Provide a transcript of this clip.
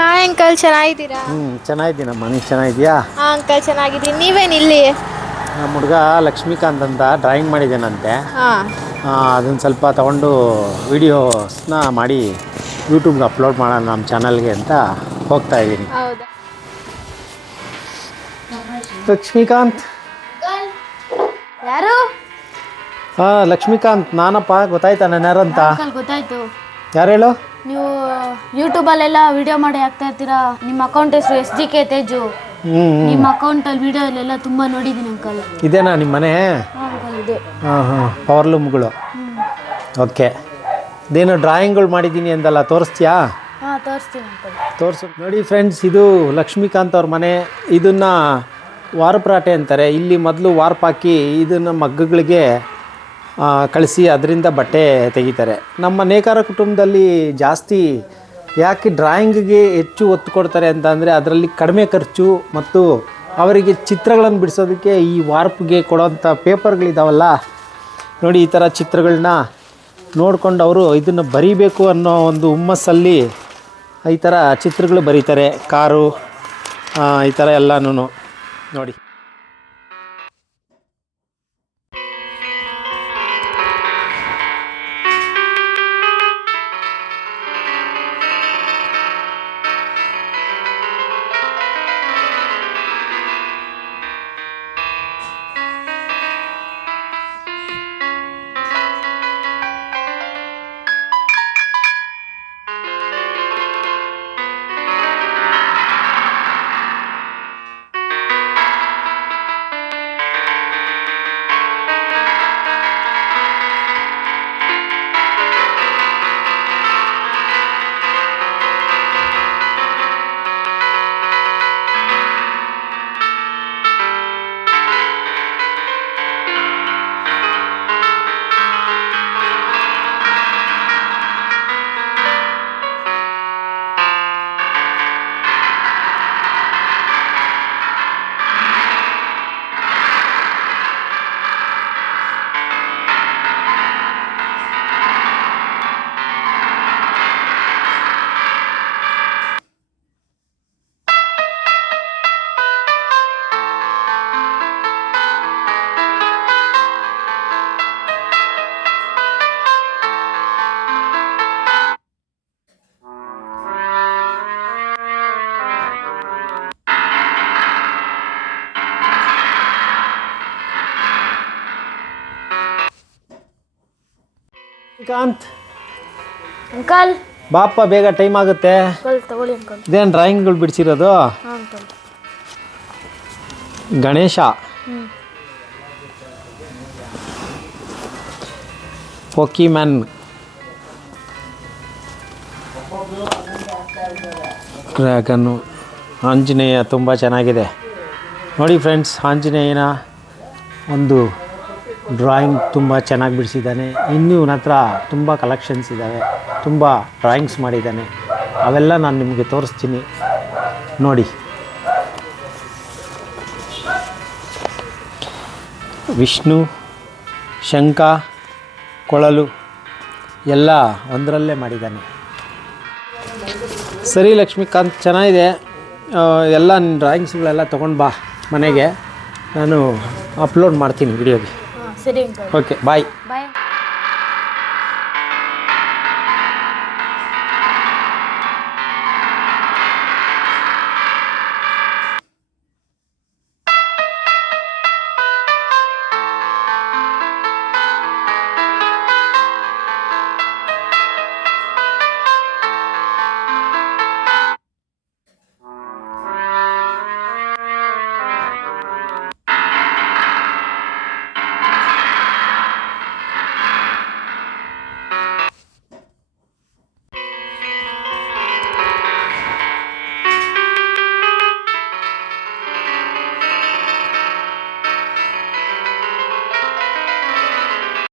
Hi uncle, ಚೆನ್ನಾಗಿದ್ದೀರಾ? ಚೆನ್ನಾಗಿದ್ದೀನಮ್ಮ, ನೀನು ಚೆನ್ನಾಗಿದ್ಯಾ? ಹಾಂ ಅಂಕಲ್, ಚೆನ್ನಾಗಿದ್ದೀನಿ. ನೀವೇನು ಇಲ್ಲಿ? ನಮ್ಮ ಹುಡುಗ ಲಕ್ಷ್ಮೀಕಾಂತ್ ಅಂತ ಡ್ರಾಯಿಂಗ್ ಮಾಡಿದ್ದೇನಂತೆ. ಹಾಂ, ಅದನ್ನು ಸ್ವಲ್ಪ ತಗೊಂಡು ವೀಡಿಯೋಸ್ನ ಮಾಡಿ ಯೂಟ್ಯೂಬ್ಗೆ ಅಪ್ಲೋಡ್ ಮಾಡೋಣ ನಮ್ಮ ಚಾನಲ್ಗೆ ಅಂತ ಹೋಗ್ತಾ ಇದ್ದೀನಿ. ಹೌದಾ? ಲಕ್ಷ್ಮೀಕಾಂತ್. ಯಾರು? ಲಕ್ಷ್ಮೀಕಾಂತ್ ನಾನಪ್ಪ. ಗೊತ್ತಾಯ್ತಾ ನಾನು ಯಾರು ಅಂತ? ಗೊತ್ತಾಯ್ತು. ಯಾರು ಹೇಳು? ನೀವು ಯೂಟ್ಯೂಬಲ್ಲೆಲ್ಲ ವಿಡಿಯೋ ಮಾಡಿ ಹಾಕ್ತಾ ಇರ್ತೀರಾ. ನಿಮ್ಮ ಅಕೌಂಟ್ ಹೆಸರು SGK ತೇಜು. ನಿಮ್ಮ ಅಕೌಂಟಲ್ಲಿ ವಿಡಿಯೋಲೆಲ್ಲ ತುಂಬ ನೋಡಿದ್ದೀನಿ ಅಂಕಲ್. ಇದೇನಾ ನಿಮ್ಮ ಮನೆ? ಅಂಕಲ್ ಇದೆ. ಪವರ್ಲೂಮ್ಗಳು. ಓಕೆ. ಇದೇನು ಡ್ರಾಯಿಂಗ್ಗಳು ಮಾಡಿದ್ದೀನಿ ಅಂದಲ್ಲ, ತೋರಿಸ್ತೀಯಾ? ಹಾಂ, ತೋರಿಸ್ತೀನಿ ಅಂಕಲ್. ತೋರಿಸು. ನೋಡಿ ಫ್ರೆಂಡ್ಸ್, ಇದು ಲಕ್ಷ್ಮೀಕಾಂತ್ ಅವ್ರ ಮನೆ. ಇದನ್ನು ವಾರ್ಪರಾಟೆ ಅಂತಾರೆ. ಇಲ್ಲಿ ಮೊದಲು ವಾರ್ಪ್ ಹಾಕಿ ಇದನ್ನು ಮಗ್ಗಗಳಿಗೆ ಕಳಿಸಿ ಅದರಿಂದ ಬಟ್ಟೆ ತೆಗಿತಾರೆ. ನಮ್ಮ ನೇಕಾರ ಕುಟುಂಬದಲ್ಲಿ ಜಾಸ್ತಿ ಯಾಕೆ ಡ್ರಾಯಿಂಗಿಗೆ ಹೆಚ್ಚು ಒತ್ತು ಕೊಡ್ತಾರೆ ಅಂತ ಅಂದರೆ ಅದರಲ್ಲಿ ಕಡಿಮೆ ಖರ್ಚು ಮತ್ತು ಅವರಿಗೆ ಚಿತ್ರಗಳನ್ನು ಬಿಡಿಸೋದಕ್ಕೆ ಈ ವಾರ್ಪ್ಗೆ ಕೊಡೋಂಥ ಪೇಪರ್ಗಳಿದಾವಲ್ಲ ನೋಡಿ, ಈ ಥರ ಚಿತ್ರಗಳನ್ನ ನೋಡ್ಕೊಂಡು ಅವರು ಇದನ್ನು ಬರೀಬೇಕು ಅನ್ನೋ ಒಂದು ಹುಮ್ಮಸ್ಸಲ್ಲಿ ಈ ಥರ ಚಿತ್ರಗಳು ಬರೀತಾರೆ. ಕಾರು ಈ ಥರ ಎಲ್ಲನೂ ನೋಡಿ. ಕಾಂತ್ ಅಂಕಲ್, ಬಾಪ, ಬೇಗ ಟೈಮ್ ಆಗುತ್ತೆ. ತಗೊಳ್ಳಿ ಅಂಕಲ್. ಇದೇನು ಡ್ರಾಯಿಂಗ್ಗಳು ಬಿಡಿಸಿರೋದು? ಹಾಂ ಅಂಕಲ್. ಗಣೇಶ, ಪೋಕಿಮ್ಯಾನ್, ಡ್ರ್ಯಾಗನ್ನು, ಆಂಜನೇಯ ತುಂಬ ಚೆನ್ನಾಗಿದೆ ನೋಡಿ ಫ್ರೆಂಡ್ಸ್. ಆಂಜನೇಯನ ಒಂದು ಡ್ರಾಯಿಂಗ್ ತುಂಬ ಚೆನ್ನಾಗಿ ಬಿಡಿಸಿದ್ದಾನೆ. ಇನ್ನೂ ಇವನ ಹತ್ರ ತುಂಬ ಕಲೆಕ್ಷನ್ಸ್ ಇದ್ದಾವೆ, ತುಂಬ ಡ್ರಾಯಿಂಗ್ಸ್ ಮಾಡಿದ್ದಾನೆ. ಅವೆಲ್ಲ ನಾನು ನಿಮಗೆ ತೋರಿಸ್ತೀನಿ ನೋಡಿ. ವಿಷ್ಣು, ಶಂಖ, ಕೊಳಲು ಎಲ್ಲ ಒಂದರಲ್ಲೇ ಮಾಡಿದ್ದಾನೆ. ಸರಿ ಲಕ್ಷ್ಮೀಕಾಂತ್, ಚೆನ್ನಾಗಿದೆ. ಎಲ್ಲ ನಿನ್ನ ಡ್ರಾಯಿಂಗ್ಸ್ಗಳೆಲ್ಲ ತೊಗೊಂಡು ಬಾ ಮನೆಗೆ, ನಾನು ಅಪ್ಲೋಡ್ ಮಾಡ್ತೀನಿ ವಿಡಿಯೋಗೆ. ಸರಿ ಅಂಕಲ್. ಓಕೆ, ಬಾಯ್. ಬಾಯ್.